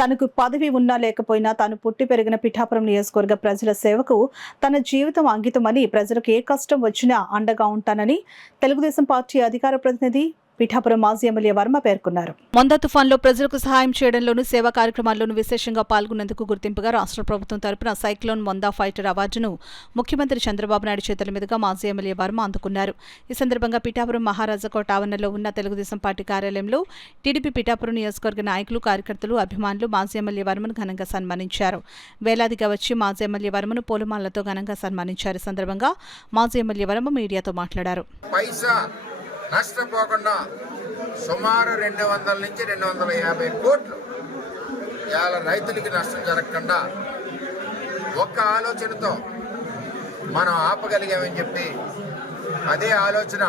తనకు పదవి ఉన్నా లేకపోయినా తాను పుట్టి పెరిగిన పిఠాపురం నియోజకవర్గ ప్రజల సేవకు తన జీవితం అంకితమని, ప్రజలకు ఏ కష్టం వచ్చినా అండగా ఉంటానని తెలుగుదేశం పార్టీ అధికార ప్రతినిధి పిఠాపురం మాజీ ఎమ్మెల్యే వర్మ పేర్కొన్నారు. మొందా తుఫాన్లో ప్రజలకు సహాయం చేయడంలోనూ, సేవా కార్యక్రమాల్లోనూ విశేషంగా పాల్గొన్నందుకు గుర్తింపుగా రాష్ట్ర ప్రభుత్వం తరపున సైక్లోన్ మొందా ఫైటర్ అవార్డును ముఖ్యమంత్రి చంద్రబాబు నాయుడు చేతుల మీదుగా మాజీ ఎమ్మెల్యే వర్మ అందుకున్నారు. ఈ సందర్భంగా పిఠాపురం మహారాజాకోట ఆవరణలో ఉన్న తెలుగుదేశం పార్టీ కార్యాలయంలో టీడీపీ పిఠాపురం నియోజకవర్గ నాయకులు, కార్యకర్తలు, అభిమానులు మాజీ ఎమ్మెల్యే వర్మను ఘనంగా సన్మానించారు. వేలాదిగా వచ్చి మాజీ ఎమ్మెల్యే వర్మను పూలమాలతో ఘనంగా సన్మానించారు. ఈ సందర్భంగా మాజీ ఎమ్మెల్యే వర్మ మీడియాతో మాట్లాడారు. నష్టపోకుండా సుమారు 200 నుంచి 250 కోట్లు ఇవాళ రైతులకి నష్టం జరగకుండా ఒక్క ఆలోచనతో మనం ఆపగలిగామని చెప్పి, అదే ఆలోచన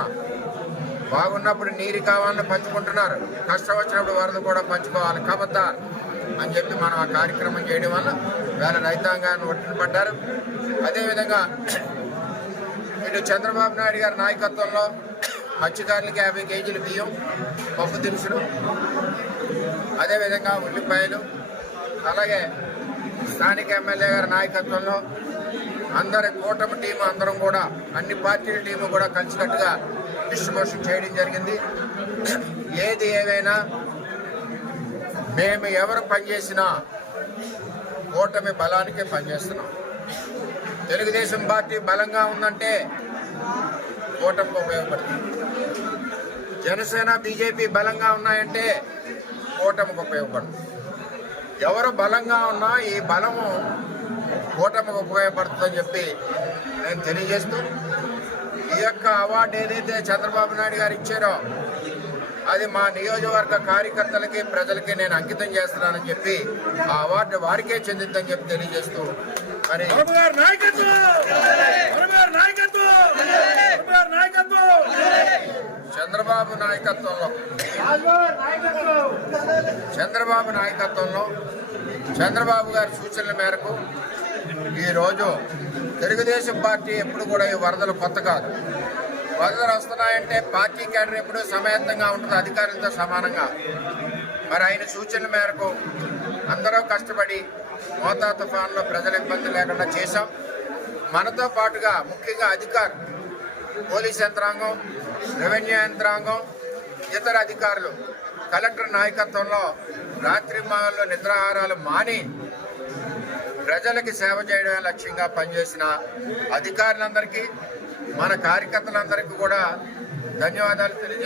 బాగున్నప్పుడు నీరు కావాలని పంచుకుంటున్నారు, కష్టం వచ్చినప్పుడు వరద కూడా పంచుకోవాలి కబద్దార్ అని చెప్పి మనం ఆ కార్యక్రమం చేయడం వల్ల వేళ రైతాంగాన్ని ఒట్టిన పడ్డారు. అదేవిధంగా ఇటు చంద్రబాబు నాయుడు గారి నాయకత్వంలో మత్స్యకారులకి 50 కేజీలు బియ్యం, పప్పు దినుసులు, అదేవిధంగా ఉల్లిపాయలు, అలాగే స్థానిక ఎమ్మెల్యే గారి నాయకత్వంలో అందరి కూటమి టీము అందరం కూడా, అన్ని పార్టీల టీము కూడా కలిసికట్టుగా డిస్ట్రిబ్యూషన్ చేయడం జరిగింది. ఏది ఏమైనా మేము ఎవరు పనిచేసినా కూటమి బలానికే పనిచేస్తున్నాం. తెలుగుదేశం పార్టీ బలంగా ఉందంటే కూటమికి ఉపయోగపడుతుంది. జనసేన, బీజేపీ బలంగా ఉన్నాయంటే కూటమికి ఉపయోగపడుతుంది. ఎవరు బలంగా ఉన్నా ఈ బలము కూటమికి ఉపయోగపడుతుందని చెప్పి నేను తెలియజేస్తూ, ఈ యొక్క అవార్డు ఏదైతే చంద్రబాబు నాయుడు గారు ఇచ్చారో అది మా నియోజకవర్గ కార్యకర్తలకి, ప్రజలకి నేను అంకితం చేస్తున్నానని చెప్పి ఆ అవార్డు వారికే చెందిందని చెప్పి తెలియజేస్తూ, మరి చంద్రబాబు నాయకత్వంలో చంద్రబాబు గారి సూచనల మేరకు ఈరోజు తెలుగుదేశం పార్టీ ఎప్పుడు కూడా ఈ వరదలు కొత్త కాదు. వరదలు వస్తున్నాయంటే పార్టీ క్యాడర్ ఎప్పుడూ సమయత్తంగా ఉంటుంది, అధికారులతో సమానంగా. మరి ఆయన సూచనల మేరకు అందరూ కష్టపడి మోతా తుఫాన్లో ప్రజల ఇబ్బంది లేకుండా చేశాం. మనతో పాటుగా ముఖ్యంగా అధికారులు, పోలీస్ యంత్రాంగం, రెవెన్యూ యంత్రాంగం, ఇతర అధికారులు కలెక్టర్ నాయకత్వంలో రాత్రి మాల్లో నిద్రాహారాలు మాని ప్రజలకి సేవ చేయడమే లక్ష్యంగా పనిచేసిన అధికారులందరికీ, మన కార్యకర్తలందరికీ కూడా ధన్యవాదాలు తెలియజేస్తున్నాను.